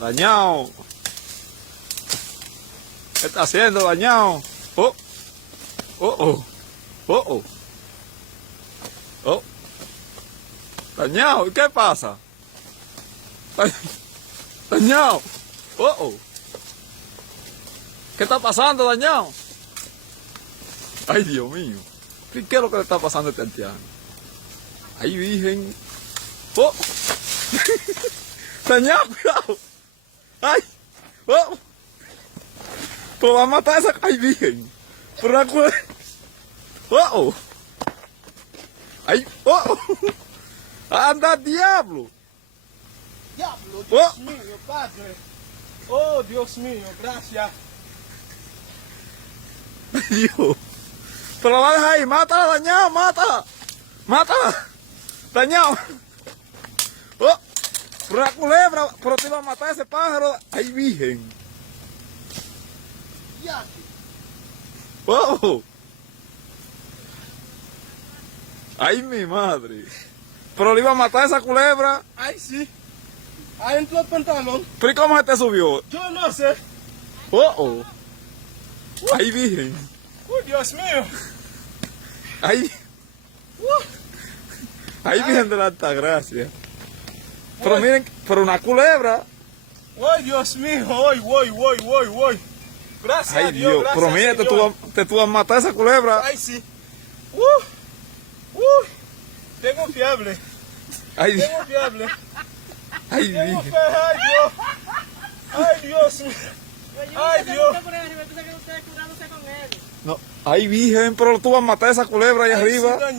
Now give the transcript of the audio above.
Dañado. ¿Qué está haciendo, dañado? Oh, oh, oh, oh, oh. Oh. Dañado, ¿y qué pasa? Dañado. Oh, oh. ¿Qué está pasando, dañado? Ay, Dios mío. ¿Qué es lo que le está pasando a este anciano? Ay, virgen. Oh. Dañado, cuidado. Ay. Oh. Pues va a matar a esa. Ay, virgen. Por la cual. Oh. Ay. Oh. Anda, diablo. Diablo, Oh. Dios mío, Padre. Oh, Dios mío, gracias. Dios. Pero la va a dejar ahí. Mátala, dañado, mátala. Mátala. Dañado. Oh. Por la culebra. Pero te iba a matar a ese pájaro. Ay, virgen. Ya. Oh. Ay, mi madre. Pero le iba a matar a esa culebra. Ay, sí. Ahí entró el pantalón. ¿Pero y cómo se te subió? Yo no sé. Oh. Ay, virgen. Dios mío. Ay. Ay, virgen de la Altagracia. Pero miren, pero una culebra. Ay, Dios mío. Ay. Gracias a Ay, Dios, Dios. gracias, Pero mira, Señor. te tuvo a matar esa culebra. Ay, sí. Tengo fiebre. Ay, Tengo fiebre. ay, Tengo virgen. fiebre. Ay, Dios. Ay, Dios mío. Ay, Dios. No, ay, virgen, pero tú vas a matar esa culebra ahí Ay, arriba. sí, doña.